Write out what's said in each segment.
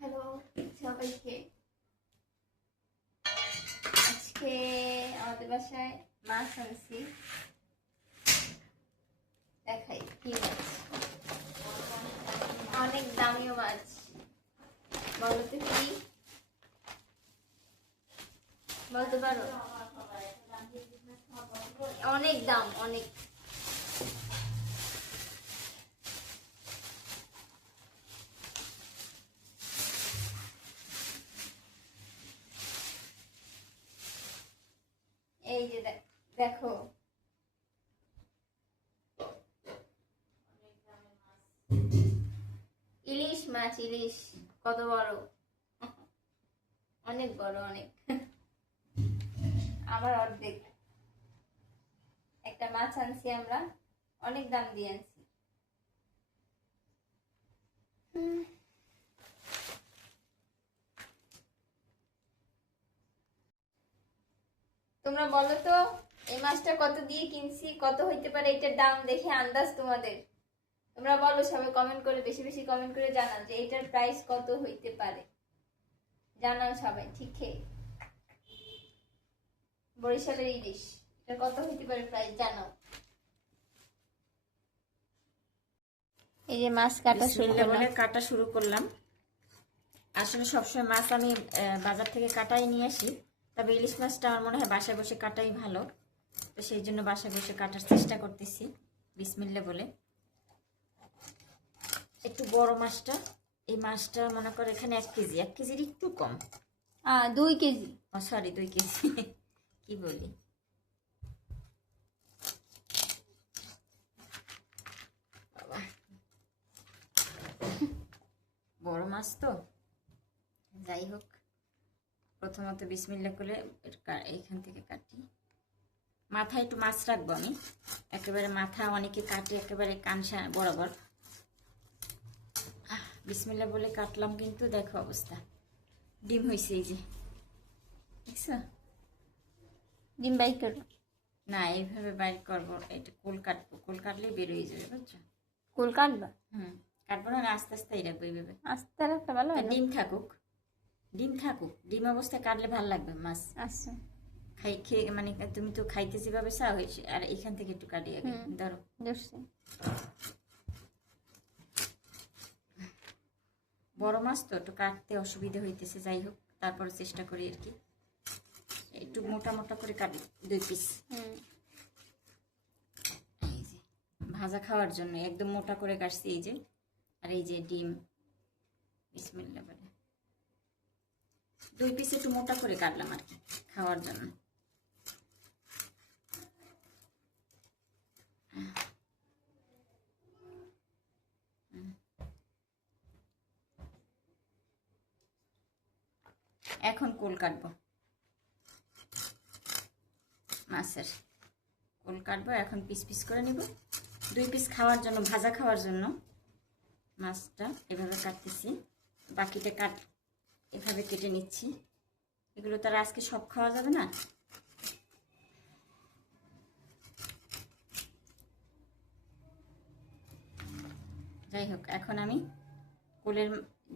Hello সবাইকে। আজকে আমাদের বাসায় মাছ আনছি। দেখাই কি মাছ, অনেক দামিও মাছ। বলতে কি বলতে পারো? অনেক দাম, অনেক। এই যে দেখো, ইলিশ মাছ, ইলিশ কত বড়, অনেক বড়, অনেক। আবার অর্ধেক। একটা মাছ আনছি আমরা, অনেক দাম দিয়ে আনছি। তোমরা বলো তো, এই মাছটা কত দিয়ে কিনছি, কত হইতে পারে এটার দাম দেখে আন্দাজ তোমাদের। তোমরা বলো, সবাই কমেন্ট করে, বেশি বেশি কমেন্ট করে জানাও যে এটার প্রাইস কত হইতে পারে। জানাও সবাই, ঠিক? বরিশালের ইলিশ, এটা কত হইতে পারে প্রাইস জানাও। এই যে মাছ কাটা শুরু কাটা শুরু করলাম। আসলে সবসময় মাছ আমি বাজার থেকে কাটাই নিয়ে আসি, তবে ইলিশ মাছটা আমার মনে হয় বাসায় বসে কাটাই ভালো, তো সেই জন্য বাসায় বসে কাটার চেষ্টা করতেছি বিসমিল্লাহ বলে। একটু বড় মাছটা, এই মাছটা মনে করো এখানে 1 কেজি, 1 কেজির একটু কম। 2 কেজি, ও সরি 2 কেজি কি বলি। বাবা, বড় মাছ তো, যাই হোক। প্রথমত বিসমিল্লাহ করে এইখান থেকে কাটি। মাথায় একটু মাছ রাখবো আমি, একেবারে মাথা অনেকে কাটে একেবারে কানসা বরাবর। বিসমিল্লাহ বলে কাটলাম, কিন্তু দেখো অবস্থা। ডিম হয়েছে, এই যে দেখছো? ডিম বাইর করো না, এইভাবে বাইর করবো, এটা কোল কাটবো, কোল কাটলেই বের হয়ে যাবে, বুঝছো? কোল কাটবা? কাটবো না, আস্তে আস্তে রাখবো এইভাবে। আস্তে রাখতে ভালো হয়। ডিম থাকুক, ডিম থাকুক, ডিম অবস্থায় কাটলে ভালো লাগবে মাছ। আচ্ছা, খেয়ে মানে তুমি তো খাইতে যেভাবে চা হয়েছে, আর এখান থেকে একটু কাটি আগে, ধরো। বড় মাছ তো একটু কাটতে অসুবিধা হইতেছে, যাই হোক তারপরে চেষ্টা করি আর কি। একটু মোটা মোটা করে কাটি 2 পিস। এই যে ভাজা খাওয়ার জন্য একদম মোটা করে কাটছি, এই যে। আর এই যে ডিম, বিসমিল্লাহ বলে 2 পিস একটু মোটা করে কাটলাম আর কি, খাওয়ার জন্য। এখন কোল কাটবো, মাছের কোল কাটবো এখন, পিস পিস করে নিব। 2 পিস খাওয়ার জন্য, ভাজা খাওয়ার জন্য মাছটা এভাবে কাটতেছি। বাকিটা এভাবে কেটে নিচ্ছি। এগুলো তার আজকে সব খাওয়া যাবে না। যাই হোক, এখন আমি কোলের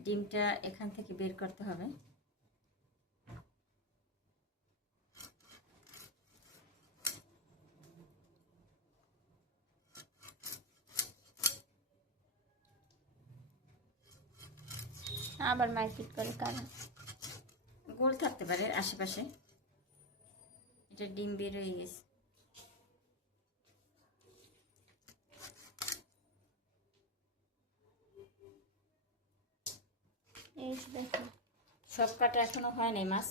ডিমটা এখান থেকে বের করতে হবে। আবার মারপিট করে কারণ গোল থাকতে পারে আশেপাশে। এটা ডিম বের হয়ে গেছে। সব কাটা এখনো হয় নাই মাছ,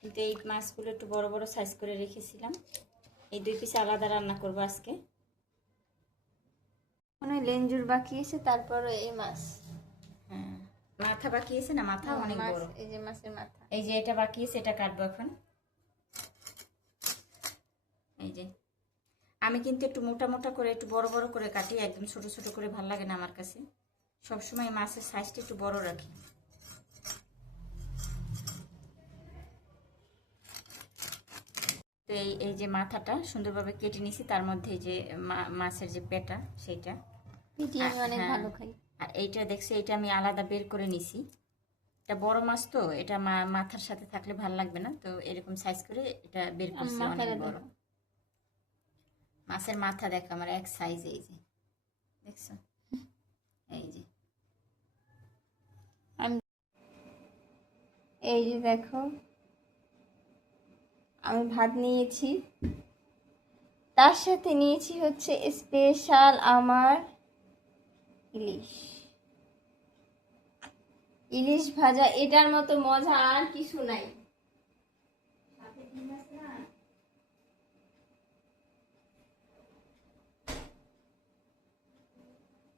কিন্তু এই মাছগুলো একটু বড় বড় সাইজ করে রেখেছিলাম। এই 2 পিস আলাদা রান্না করবো আজকে। মনে লেঞ্জুর বাকি আছে, তারপরে এই মাছ। হ্যাঁ, মাথা বাকি আছে না, মাথা অনেক বড়। এই যে মাছের মাথা, এই যে এটা বাকি আছে, এটা কাটবো এখন। এই যে আমি কিন্তু একটু মোটা মোটা করে, একটু বড় বড় করে কাটি, একদম ছোট ছোট করে ভাল লাগে না আমার কাছে। সবসময় মাছের সাইজটা একটু বড় রাখি। তো এই যে মাথাটা সুন্দরভাবে কেটে নিছি, তার মধ্যে যে মাছের যে পেটা সেইটা। অনেক ভালো খাই। আর এইটা দেখছি, এটা আমি আলাদা বের করে নিছি। এটা বড় মাছ তো, এটা মাথার সাথে থাকলে ভালো লাগবে না, তো এরকম সাইজ করে এটা বের করছি। অনেক মাথাটা বড় দেখো। মাছের মাথা দেখো আমার এক সাইজ, এই যে দেখছো, এই যে এই যে দেখো, আমি ভাত নিয়েছি, তার সাথে নিয়েছি হচ্ছে স্পেশাল আমার ইলিশ। ইলিশ ভাজা, এটার মতো মজা আর কিছু নাই। সাথে ডিম আছে না?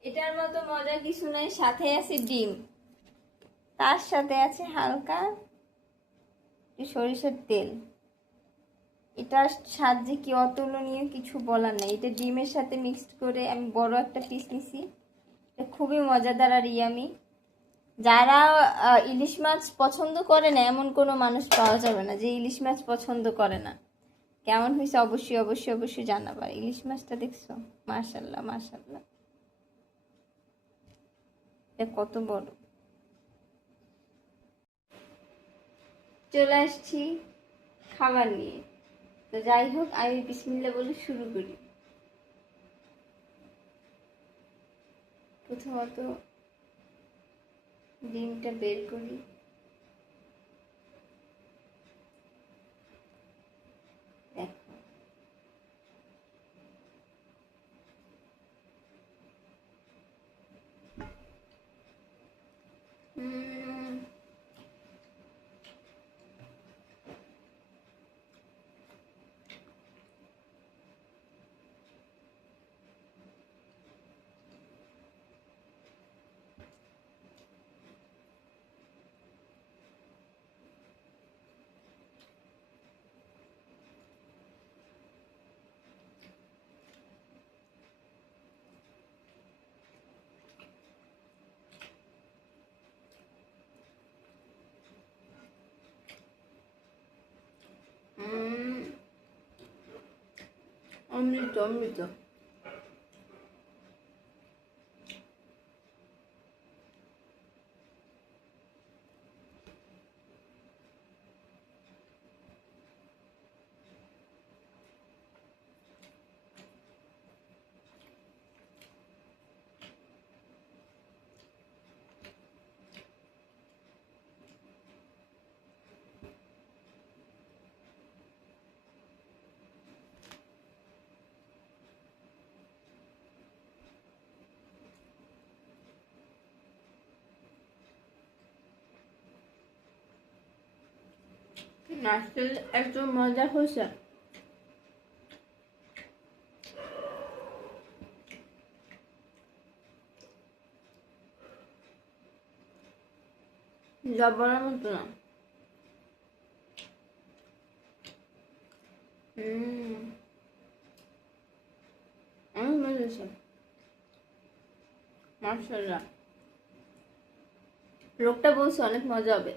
এটার মতো মজা কিছু নাই। সাথে আছে ডিম, তার সাথে আছে হালকা একটু সরিষার তেল। এটার স্বাদ যে কি অতুলনীয়, কিছু বলার নাই। এটা ডিমের সাথে মিক্সড করে আমি বড় একটা পিস নিছি। এটা খুবই মজাদার আর ইয়ামি। যারা ইলিশ মাছ পছন্দ করে না এমন কোনো মানুষ পাওয়া যাবে না যে ইলিশ মাছ পছন্দ করে না। কেমন হয়েছে অবশ্যই অবশ্যই অবশ্যই জানাবা। ইলিশ মাছটা দেখছো? মাশাল্লাহ মাশাল্লাহ, এটা কত বড়। চলে আসছি খাবার নিয়ে। তো যাই হোক, আমি বিসমিল্লাহ বলে শুরু করি। প্রথমত ডিমটা বের করি। দেখো, অমৃত অমৃত। নারকেল একদম মজা হয়েছে। যা বলার মতো না। অনেক মজা হয়েছে, মাশাআল্লাহ। লোকটা বলছে অনেক মজা হবে।